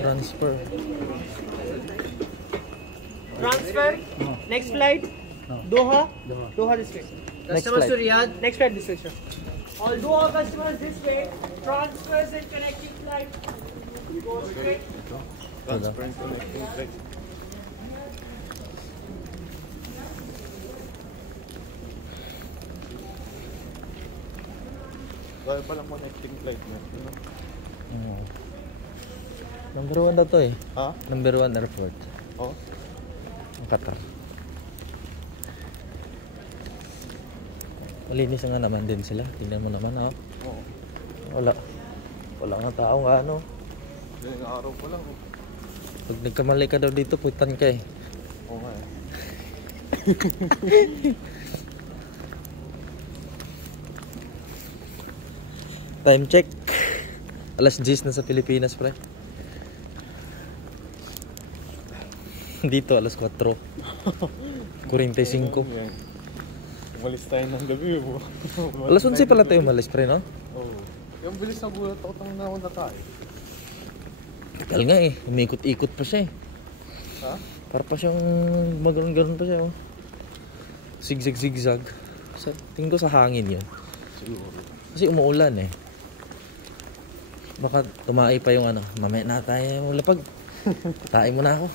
Transfer. Transfer. No. Next flight. No. Doha. Doha. Doha this way. Next Customers to flight. Riyadh. Next flight this way, sir. All Doha customers this way. Transfers and connecting flight. Go straight. Transfer and connecting flight. Kaya palang connecting flight na. Number 1 na to eh. Ha? Number 1 airport. Oo. Ang Qatar. Malinis nga naman din sila. Tingnan mo naman ha. Oo. Wala nga tao nga ano. Yung araw pa lang. Pag nagkamali ka daw dito, putan ka eh. Oo nga eh. Time check. Alas 10 na sa Pilipinas, pre. Dito, alas 4. 45. Umalis tayo ng gabi. Alas 11 pala tayo umalis, pre, no? Oo. Yung bilis na bulat ako tang naman na tayo. Tagal nga eh. Umikot-ikot pa siya eh. Ha? Para pa siyang maganon-ganon pa siya, oh. Zigzag-zigzag. Tingin ko sa hangin yun. Siguro. Kasi umuulan eh. Baka tumai pa yung ano. Mamaya na tayo lapag. Tayo muna ako.